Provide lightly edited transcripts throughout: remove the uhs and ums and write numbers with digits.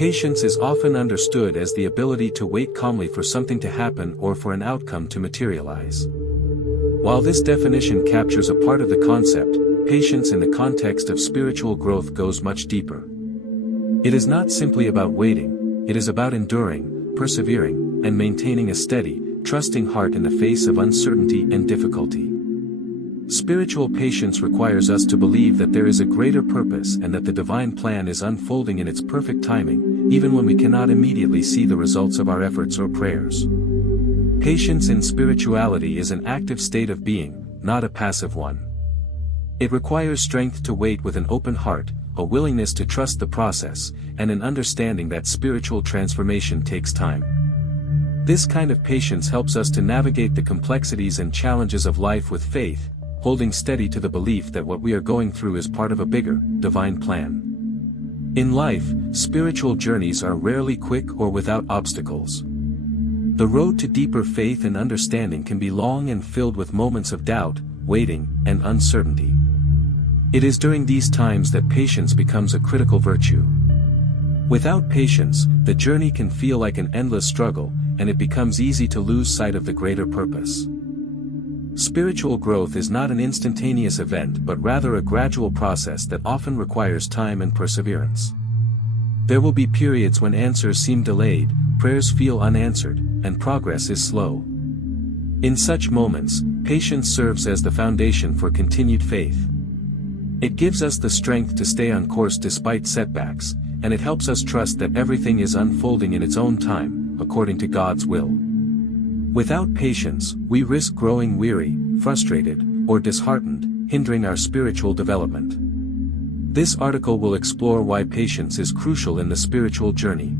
Patience is often understood as the ability to wait calmly for something to happen or for an outcome to materialize. While this definition captures a part of the concept, patience in the context of spiritual growth goes much deeper. It is not simply about waiting, it is about enduring, persevering, and maintaining a steady, trusting heart in the face of uncertainty and difficulty. Spiritual patience requires us to believe that there is a greater purpose and that the divine plan is unfolding in its perfect timing, even when we cannot immediately see the results of our efforts or prayers. Patience in spirituality is an active state of being, not a passive one. It requires strength to wait with an open heart, a willingness to trust the process, and an understanding that spiritual transformation takes time. This kind of patience helps us to navigate the complexities and challenges of life with faith, holding steady to the belief that what we are going through is part of a bigger, divine plan. In life, spiritual journeys are rarely quick or without obstacles. The road to deeper faith and understanding can be long and filled with moments of doubt, waiting, and uncertainty. It is during these times that patience becomes a critical virtue. Without patience, the journey can feel like an endless struggle, and it becomes easy to lose sight of the greater purpose. Spiritual growth is not an instantaneous event but rather a gradual process that often requires time and perseverance. There will be periods when answers seem delayed, prayers feel unanswered, and progress is slow. In such moments, patience serves as the foundation for continued faith. It gives us the strength to stay on course despite setbacks, and it helps us trust that everything is unfolding in its own time, according to God's will. Without patience, we risk growing weary, frustrated, or disheartened, hindering our spiritual development. This article will explore why patience is crucial in the spiritual journey.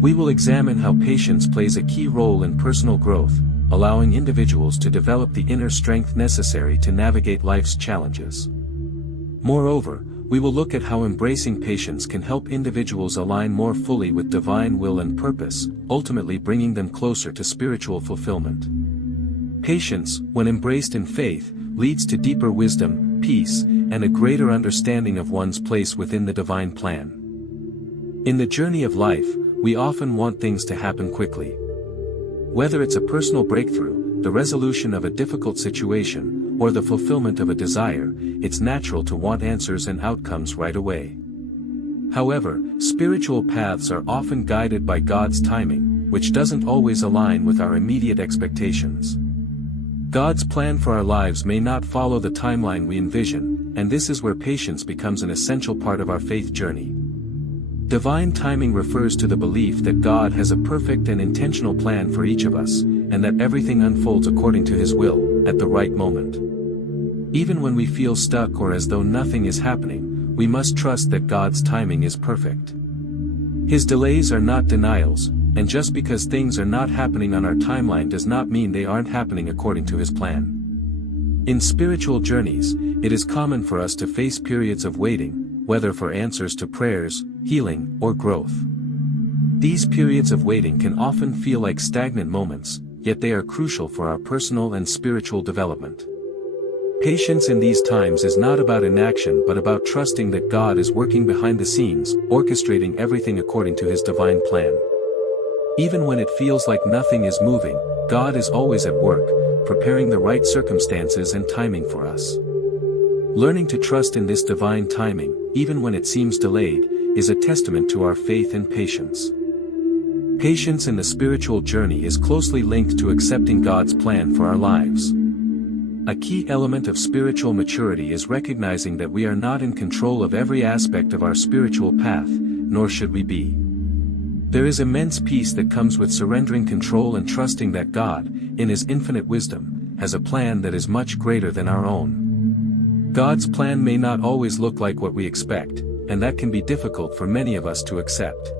We will examine how patience plays a key role in personal growth, allowing individuals to develop the inner strength necessary to navigate life's challenges. Moreover, we will look at how embracing patience can help individuals align more fully with divine will and purpose, ultimately bringing them closer to spiritual fulfillment. Patience, when embraced in faith, leads to deeper wisdom, peace, and a greater understanding of one's place within the divine plan. In the journey of life, we often want things to happen quickly. Whether it's a personal breakthrough, the resolution of a difficult situation, or the fulfillment of a desire, it's natural to want answers and outcomes right away. However, spiritual paths are often guided by God's timing, which doesn't always align with our immediate expectations. God's plan for our lives may not follow the timeline we envision, and this is where patience becomes an essential part of our faith journey. Divine timing refers to the belief that God has a perfect and intentional plan for each of us, and that everything unfolds according to His will, at the right moment. Even when we feel stuck or as though nothing is happening, we must trust that God's timing is perfect. His delays are not denials, and just because things are not happening on our timeline does not mean they aren't happening according to His plan. In spiritual journeys, it is common for us to face periods of waiting, whether for answers to prayers, healing, or growth. These periods of waiting can often feel like stagnant moments, yet they are crucial for our personal and spiritual development. Patience in these times is not about inaction but about trusting that God is working behind the scenes, orchestrating everything according to His divine plan. Even when it feels like nothing is moving, God is always at work, preparing the right circumstances and timing for us. Learning to trust in this divine timing, even when it seems delayed, is a testament to our faith and patience. Patience in the spiritual journey is closely linked to accepting God's plan for our lives. A key element of spiritual maturity is recognizing that we are not in control of every aspect of our spiritual path, nor should we be. There is immense peace that comes with surrendering control and trusting that God, in His infinite wisdom, has a plan that is much greater than our own. God's plan may not always look like what we expect, and that can be difficult for many of us to accept.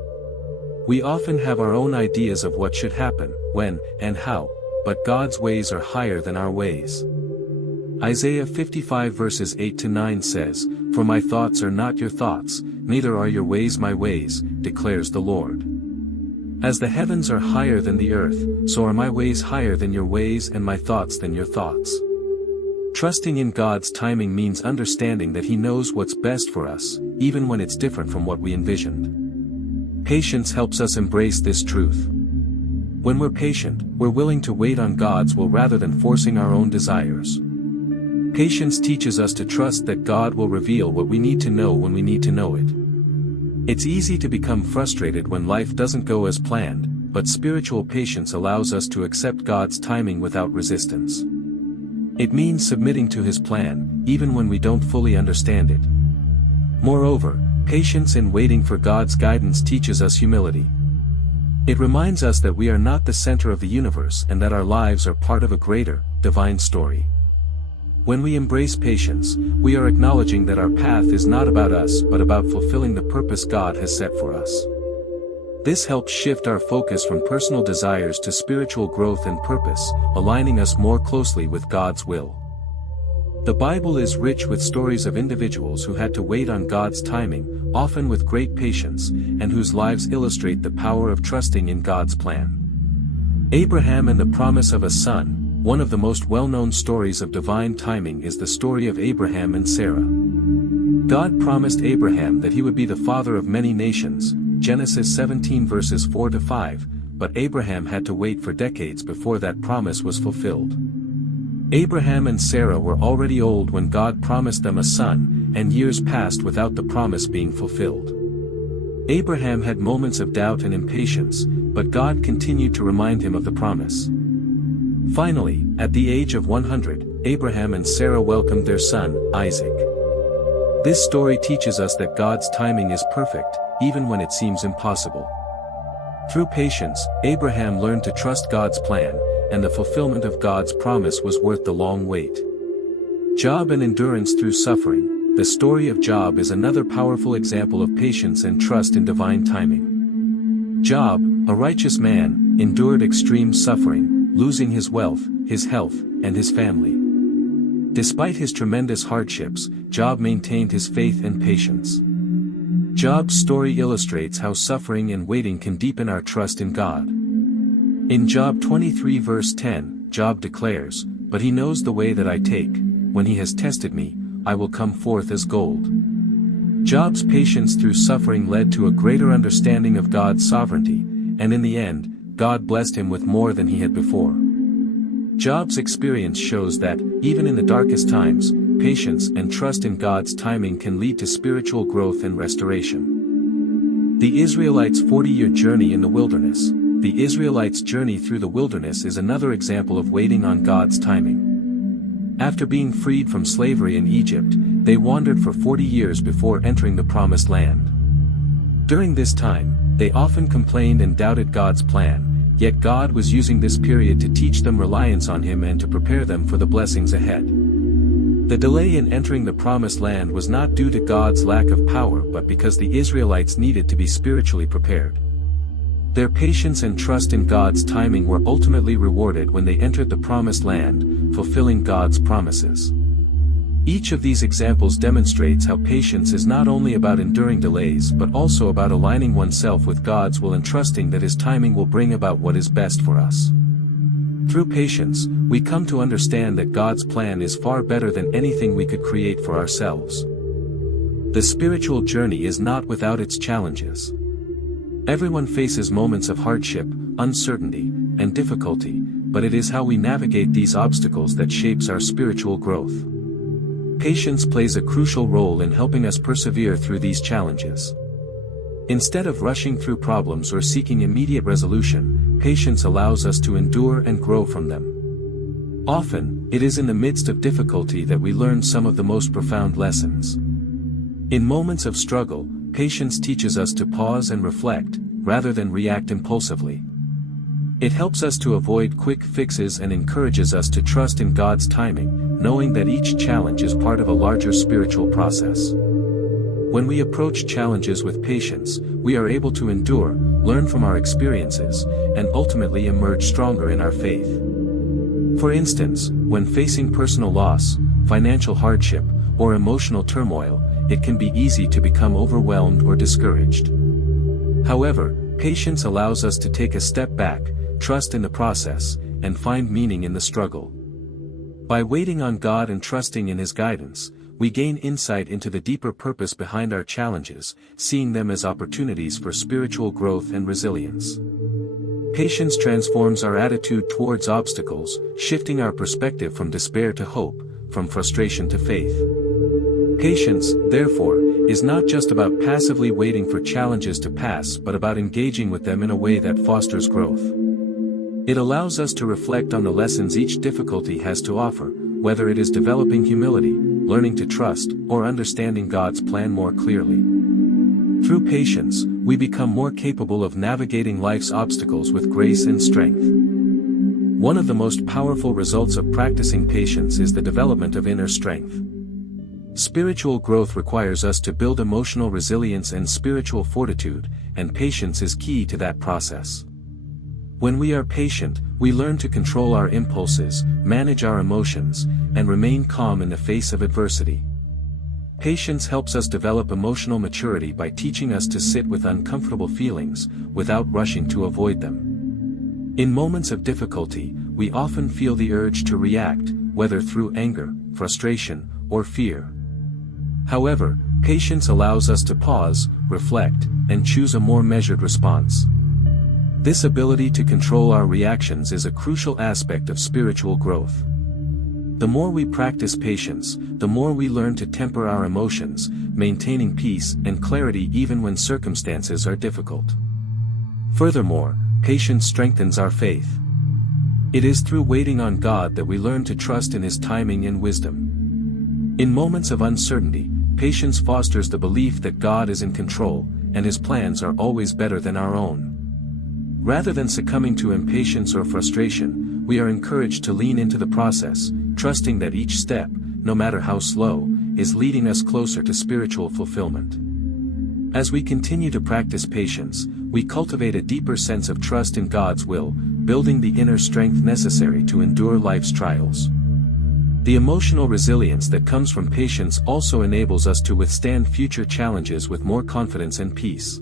We often have our own ideas of what should happen, when, and how, but God's ways are higher than our ways. Isaiah 55 verses 8-9 says, "For my thoughts are not your thoughts, neither are your ways my ways, declares the Lord. As the heavens are higher than the earth, so are my ways higher than your ways and my thoughts than your thoughts." Trusting in God's timing means understanding that He knows what's best for us, even when it's different from what we envisioned. Patience helps us embrace this truth. When we're patient, we're willing to wait on God's will rather than forcing our own desires. Patience teaches us to trust that God will reveal what we need to know when we need to know it. It's easy to become frustrated when life doesn't go as planned, but spiritual patience allows us to accept God's timing without resistance. It means submitting to His plan, even when we don't fully understand it. Moreover, patience in waiting for God's guidance teaches us humility. It reminds us that we are not the center of the universe and that our lives are part of a greater, divine story. When we embrace patience, we are acknowledging that our path is not about us but about fulfilling the purpose God has set for us. This helps shift our focus from personal desires to spiritual growth and purpose, aligning us more closely with God's will. The Bible is rich with stories of individuals who had to wait on God's timing, often with great patience, and whose lives illustrate the power of trusting in God's plan. Abraham and the promise of a son. One of the most well-known stories of divine timing is the story of Abraham and Sarah. God promised Abraham that he would be the father of many nations, Genesis 17 verses 4-5, but Abraham had to wait for decades before that promise was fulfilled. Abraham and Sarah were already old when God promised them a son, and years passed without the promise being fulfilled. Abraham had moments of doubt and impatience, but God continued to remind him of the promise. Finally, at the age of 100, Abraham and Sarah welcomed their son, Isaac. This story teaches us that God's timing is perfect, even when it seems impossible. Through patience, Abraham learned to trust God's plan, and the fulfillment of God's promise was worth the long wait. Job and endurance through suffering. The story of Job is another powerful example of patience and trust in divine timing. Job, a righteous man, endured extreme suffering, losing his wealth, his health, and his family. Despite his tremendous hardships, Job maintained his faith and patience. Job's story illustrates how suffering and waiting can deepen our trust in God. In Job 23 verse 10, Job declares, "But he knows the way that I take, when he has tested me, I will come forth as gold." Job's patience through suffering led to a greater understanding of God's sovereignty, and in the end, God blessed him with more than he had before. Job's experience shows that, even in the darkest times, patience and trust in God's timing can lead to spiritual growth and restoration. The Israelites' 40-year journey in the wilderness. The Israelites' journey through the wilderness is another example of waiting on God's timing. After being freed from slavery in Egypt, they wandered for 40 years before entering the Promised Land. During this time, they often complained and doubted God's plan, yet God was using this period to teach them reliance on Him and to prepare them for the blessings ahead. The delay in entering the Promised Land was not due to God's lack of power but because the Israelites needed to be spiritually prepared. Their patience and trust in God's timing were ultimately rewarded when they entered the Promised Land, fulfilling God's promises. Each of these examples demonstrates how patience is not only about enduring delays but also about aligning oneself with God's will and trusting that His timing will bring about what is best for us. Through patience, we come to understand that God's plan is far better than anything we could create for ourselves. The spiritual journey is not without its challenges. Everyone faces moments of hardship, uncertainty, and difficulty, but it is how we navigate these obstacles that shapes our spiritual growth. Patience plays a crucial role in helping us persevere through these challenges. Instead of rushing through problems or seeking immediate resolution, patience allows us to endure and grow from them. Often, it is in the midst of difficulty that we learn some of the most profound lessons. In moments of struggle, patience teaches us to pause and reflect, rather than react impulsively. It helps us to avoid quick fixes and encourages us to trust in God's timing, knowing that each challenge is part of a larger spiritual process. When we approach challenges with patience, we are able to endure, learn from our experiences, and ultimately emerge stronger in our faith. For instance, when facing personal loss, financial hardship, or emotional turmoil, it can be easy to become overwhelmed or discouraged. However, patience allows us to take a step back, trust in the process, and find meaning in the struggle. By waiting on God and trusting in His guidance, we gain insight into the deeper purpose behind our challenges, seeing them as opportunities for spiritual growth and resilience. Patience transforms our attitude towards obstacles, shifting our perspective from despair to hope, from frustration to faith. Patience, therefore, is not just about passively waiting for challenges to pass but about engaging with them in a way that fosters growth. It allows us to reflect on the lessons each difficulty has to offer, whether it is developing humility, learning to trust, or understanding God's plan more clearly. Through patience, we become more capable of navigating life's obstacles with grace and strength. One of the most powerful results of practicing patience is the development of inner strength. Spiritual growth requires us to build emotional resilience and spiritual fortitude, and patience is key to that process. When we are patient, we learn to control our impulses, manage our emotions, and remain calm in the face of adversity. Patience helps us develop emotional maturity by teaching us to sit with uncomfortable feelings, without rushing to avoid them. In moments of difficulty, we often feel the urge to react, whether through anger, frustration, or fear. However, patience allows us to pause, reflect, and choose a more measured response. This ability to control our reactions is a crucial aspect of spiritual growth. The more we practice patience, the more we learn to temper our emotions, maintaining peace and clarity even when circumstances are difficult. Furthermore, patience strengthens our faith. It is through waiting on God that we learn to trust in His timing and wisdom. In moments of uncertainty, patience fosters the belief that God is in control, and His plans are always better than our own. Rather than succumbing to impatience or frustration, we are encouraged to lean into the process, trusting that each step, no matter how slow, is leading us closer to spiritual fulfillment. As we continue to practice patience, we cultivate a deeper sense of trust in God's will, building the inner strength necessary to endure life's trials. The emotional resilience that comes from patience also enables us to withstand future challenges with more confidence and peace.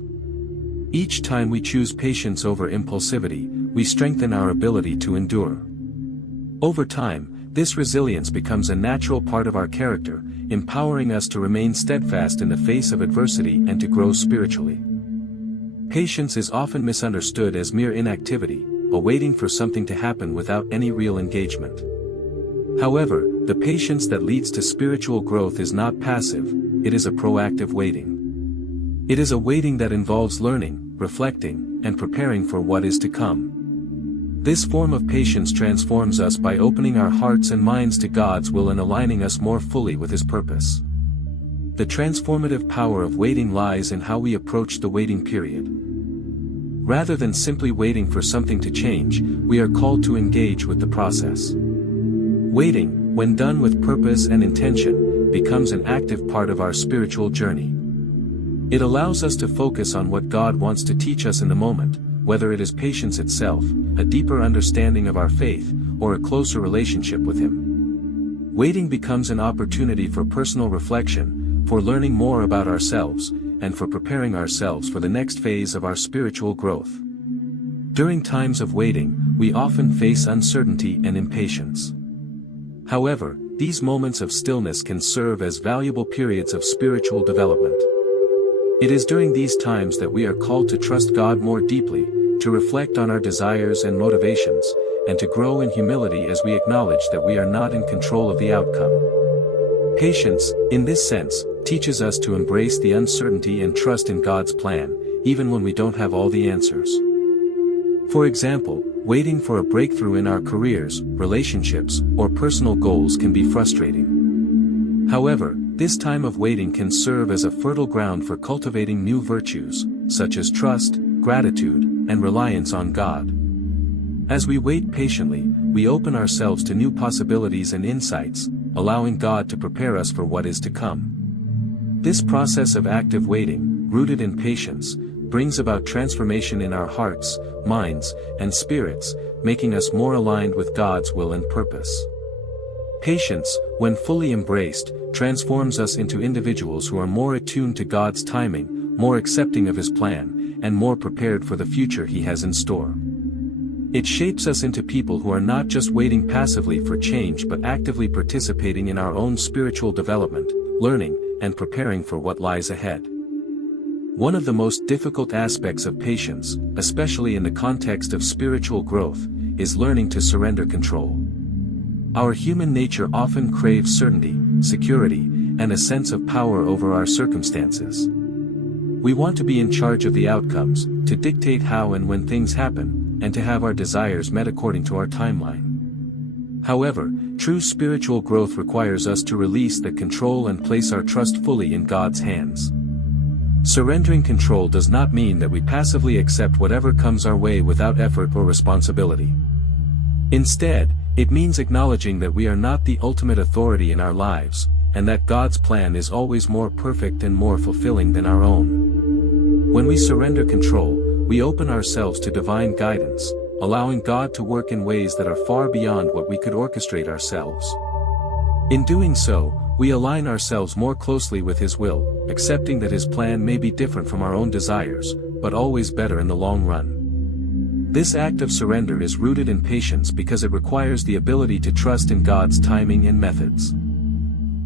Each time we choose patience over impulsivity, we strengthen our ability to endure. Over time, this resilience becomes a natural part of our character, empowering us to remain steadfast in the face of adversity and to grow spiritually. Patience is often misunderstood as mere inactivity, a waiting for something to happen without any real engagement. However, the patience that leads to spiritual growth is not passive, it is a proactive waiting. It is a waiting that involves learning, reflecting, and preparing for what is to come. This form of patience transforms us by opening our hearts and minds to God's will and aligning us more fully with His purpose. The transformative power of waiting lies in how we approach the waiting period. Rather than simply waiting for something to change, we are called to engage with the process. Waiting, when done with purpose and intention, becomes an active part of our spiritual journey. It allows us to focus on what God wants to teach us in the moment, whether it is patience itself, a deeper understanding of our faith, or a closer relationship with Him. Waiting becomes an opportunity for personal reflection, for learning more about ourselves, and for preparing ourselves for the next phase of our spiritual growth. During times of waiting, we often face uncertainty and impatience. However, these moments of stillness can serve as valuable periods of spiritual development. It is during these times that we are called to trust God more deeply, to reflect on our desires and motivations, and to grow in humility as we acknowledge that we are not in control of the outcome. Patience, in this sense, teaches us to embrace the uncertainty and trust in God's plan, even when we don't have all the answers. For example, waiting for a breakthrough in our careers, relationships, or personal goals can be frustrating. However, this time of waiting can serve as a fertile ground for cultivating new virtues, such as trust, gratitude, and reliance on God. As we wait patiently, we open ourselves to new possibilities and insights, allowing God to prepare us for what is to come. This process of active waiting, rooted in patience, brings about transformation in our hearts, minds, and spirits, making us more aligned with God's will and purpose. Patience, when fully embraced, transforms us into individuals who are more attuned to God's timing, more accepting of His plan, and more prepared for the future He has in store. It shapes us into people who are not just waiting passively for change but actively participating in our own spiritual development, learning, and preparing for what lies ahead. One of the most difficult aspects of patience, especially in the context of spiritual growth, is learning to surrender control. Our human nature often craves certainty, security, and a sense of power over our circumstances. We want to be in charge of the outcomes, to dictate how and when things happen, and to have our desires met according to our timeline. However, true spiritual growth requires us to release that control and place our trust fully in God's hands. Surrendering control does not mean that we passively accept whatever comes our way without effort or responsibility. Instead, it means acknowledging that we are not the ultimate authority in our lives, and that God's plan is always more perfect and more fulfilling than our own. When we surrender control, we open ourselves to divine guidance, allowing God to work in ways that are far beyond what we could orchestrate ourselves. In doing so, we align ourselves more closely with His will, accepting that His plan may be different from our own desires, but always better in the long run. This act of surrender is rooted in patience because it requires the ability to trust in God's timing and methods.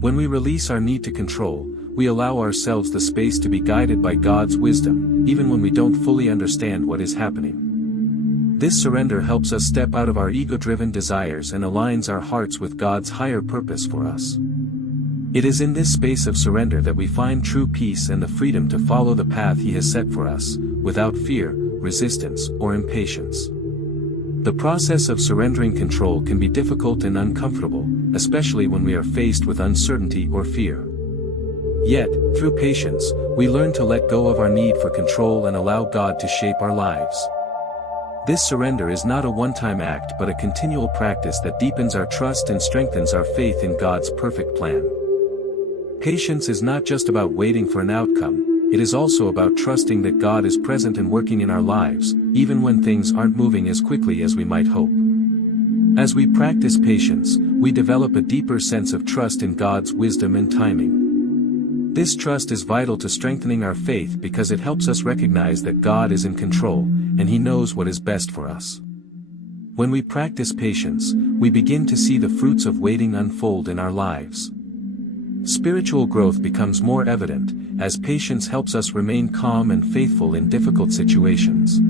When we release our need to control, we allow ourselves the space to be guided by God's wisdom, even when we don't fully understand what is happening. This surrender helps us step out of our ego-driven desires and aligns our hearts with God's higher purpose for us. It is in this space of surrender that we find true peace and the freedom to follow the path He has set for us, without fear, resistance, or impatience. The process of surrendering control can be difficult and uncomfortable, especially when we are faced with uncertainty or fear. Yet, through patience, we learn to let go of our need for control and allow God to shape our lives. This surrender is not a one-time act but a continual practice that deepens our trust and strengthens our faith in God's perfect plan. Patience is not just about waiting for an outcome, it is also about trusting that God is present and working in our lives, even when things aren't moving as quickly as we might hope. As we practice patience, we develop a deeper sense of trust in God's wisdom and timing. This trust is vital to strengthening our faith because it helps us recognize that God is in control, and He knows what is best for us. When we practice patience, we begin to see the fruits of waiting unfold in our lives. Spiritual growth becomes more evident, as patience helps us remain calm and faithful in difficult situations.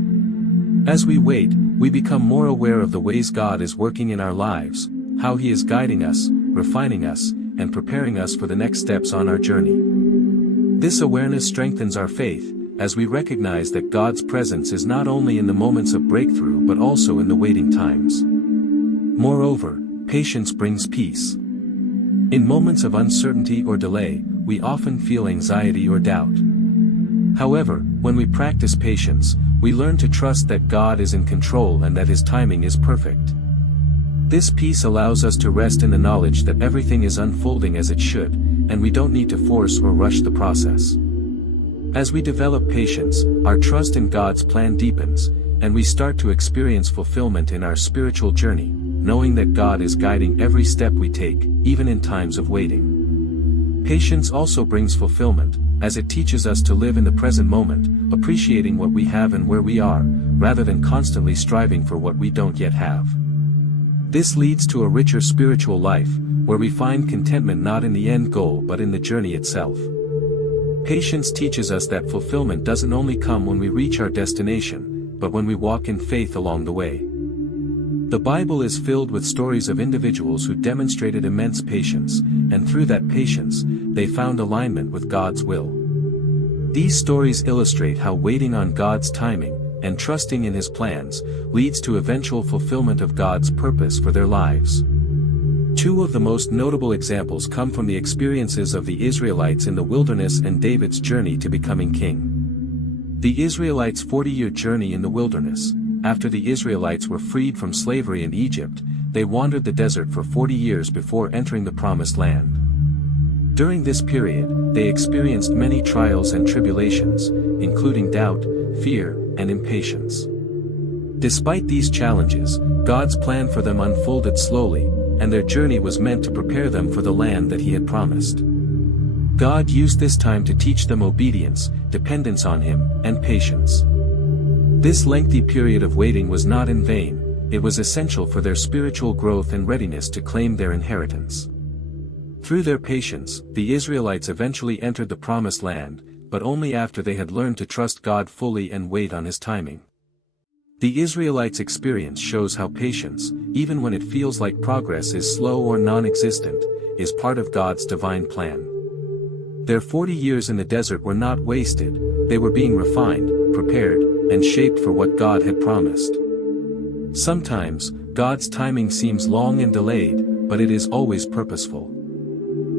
As we wait, we become more aware of the ways God is working in our lives, how He is guiding us, refining us, and preparing us for the next steps on our journey. This awareness strengthens our faith, as we recognize that God's presence is not only in the moments of breakthrough but also in the waiting times. Moreover, patience brings peace. In moments of uncertainty or delay, we often feel anxiety or doubt. However, when we practice patience, we learn to trust that God is in control and that His timing is perfect. This peace allows us to rest in the knowledge that everything is unfolding as it should, and we don't need to force or rush the process. As we develop patience, our trust in God's plan deepens, and we start to experience fulfillment in our spiritual journey, knowing that God is guiding every step we take, even in times of waiting. Patience also brings fulfillment, as it teaches us to live in the present moment, appreciating what we have and where we are, rather than constantly striving for what we don't yet have. This leads to a richer spiritual life, where we find contentment not in the end goal but in the journey itself. Patience teaches us that fulfillment doesn't only come when we reach our destination, but when we walk in faith along the way. The Bible is filled with stories of individuals who demonstrated immense patience, and through that patience, they found alignment with God's will. These stories illustrate how waiting on God's timing, and trusting in His plans, leads to eventual fulfillment of God's purpose for their lives. Two of the most notable examples come from the experiences of the Israelites in the wilderness and David's journey to becoming king. The Israelites' 40-year journey in the wilderness. After the Israelites were freed from slavery in Egypt, they wandered the desert for 40 years before entering the Promised Land. During this period, they experienced many trials and tribulations, including doubt, fear, and impatience. Despite these challenges, God's plan for them unfolded slowly, and their journey was meant to prepare them for the land that He had promised. God used this time to teach them obedience, dependence on Him, and patience. This lengthy period of waiting was not in vain, it was essential for their spiritual growth and readiness to claim their inheritance. Through their patience, the Israelites eventually entered the Promised Land, but only after they had learned to trust God fully and wait on His timing. The Israelites' experience shows how patience, even when it feels like progress is slow or non-existent, is part of God's divine plan. Their 40 years in the desert were not wasted, they were being refined, prepared, and shaped for what God had promised. Sometimes, God's timing seems long and delayed, but it is always purposeful.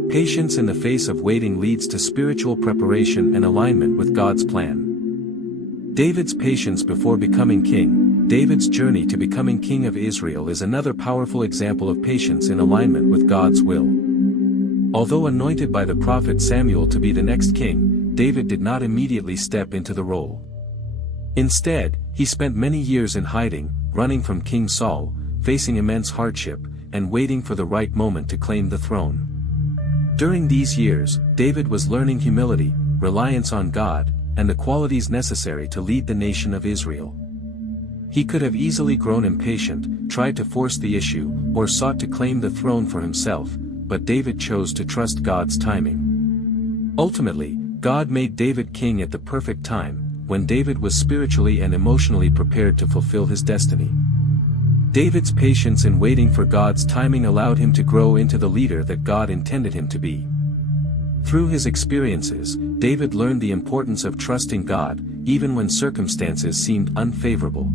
Patience in the face of waiting leads to spiritual preparation and alignment with God's plan. David's patience before becoming king. David's journey to becoming king of Israel is another powerful example of patience in alignment with God's will. Although anointed by the prophet Samuel to be the next king, David did not immediately step into the role. Instead, he spent many years in hiding, running from King Saul, facing immense hardship, and waiting for the right moment to claim the throne. During these years, David was learning humility, reliance on God, and the qualities necessary to lead the nation of Israel. He could have easily grown impatient, tried to force the issue, or sought to claim the throne for himself, but David chose to trust God's timing. Ultimately, God made David king at the perfect time, when David was spiritually and emotionally prepared to fulfill his destiny. David's patience in waiting for God's timing allowed him to grow into the leader that God intended him to be. Through his experiences, David learned the importance of trusting God, even when circumstances seemed unfavorable.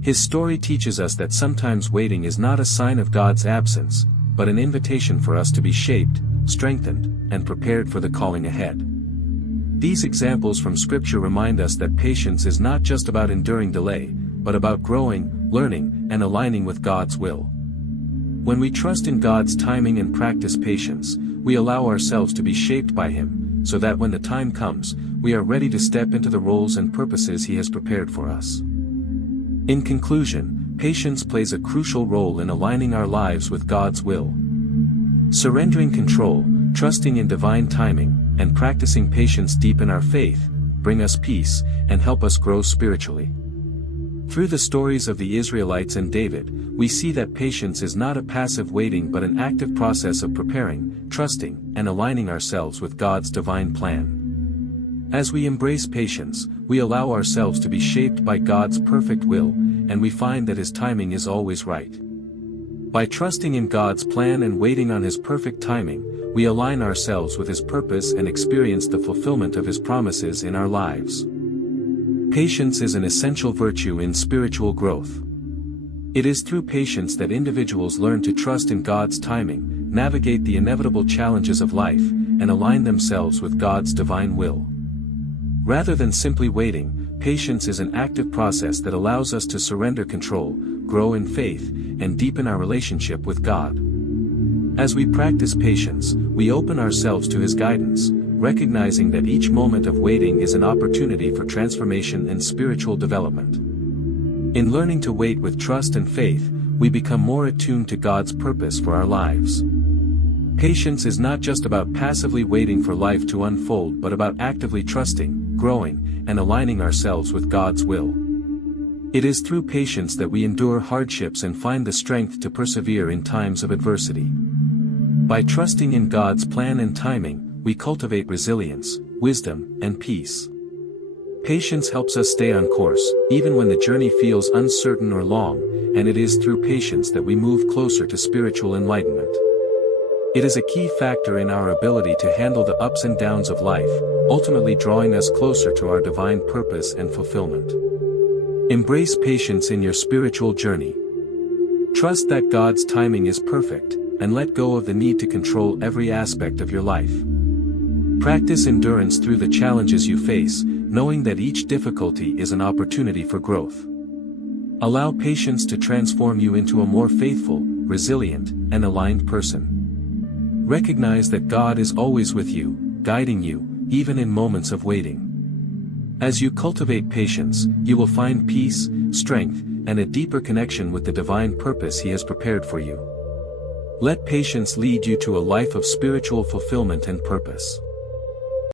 His story teaches us that sometimes waiting is not a sign of God's absence, but an invitation for us to be shaped, strengthened, and prepared for the calling ahead. These examples from Scripture remind us that patience is not just about enduring delay, but about growing, learning, and aligning with God's will. When we trust in God's timing and practice patience, we allow ourselves to be shaped by Him, so that when the time comes, we are ready to step into the roles and purposes He has prepared for us. In conclusion, patience plays a crucial role in aligning our lives with God's will. Surrendering control, trusting in divine timing, and practicing patience deepen our faith, bring us peace, and help us grow spiritually. Through the stories of the Israelites and David, we see that patience is not a passive waiting but an active process of preparing, trusting, and aligning ourselves with God's divine plan. As we embrace patience, we allow ourselves to be shaped by God's perfect will, and we find that His timing is always right. By trusting in God's plan and waiting on His perfect timing, we align ourselves with His purpose and experience the fulfillment of His promises in our lives. Patience is an essential virtue in spiritual growth. It is through patience that individuals learn to trust in God's timing, navigate the inevitable challenges of life, and align themselves with God's divine will. Rather than simply waiting, patience is an active process that allows us to surrender control, grow in faith, and deepen our relationship with God. As we practice patience, we open ourselves to His guidance, recognizing that each moment of waiting is an opportunity for transformation and spiritual development. In learning to wait with trust and faith, we become more attuned to God's purpose for our lives. Patience is not just about passively waiting for life to unfold but about actively trusting, growing, and aligning ourselves with God's will. It is through patience that we endure hardships and find the strength to persevere in times of adversity. By trusting in God's plan and timing, we cultivate resilience, wisdom, and peace. Patience helps us stay on course, even when the journey feels uncertain or long, and it is through patience that we move closer to spiritual enlightenment. It is a key factor in our ability to handle the ups and downs of life, ultimately drawing us closer to our divine purpose and fulfillment. Embrace patience in your spiritual journey. Trust that God's timing is perfect, and let go of the need to control every aspect of your life. Practice endurance through the challenges you face, knowing that each difficulty is an opportunity for growth. Allow patience to transform you into a more faithful, resilient, and aligned person. Recognize that God is always with you, guiding you, even in moments of waiting. As you cultivate patience, you will find peace, strength, and a deeper connection with the divine purpose He has prepared for you. Let patience lead you to a life of spiritual fulfillment and purpose.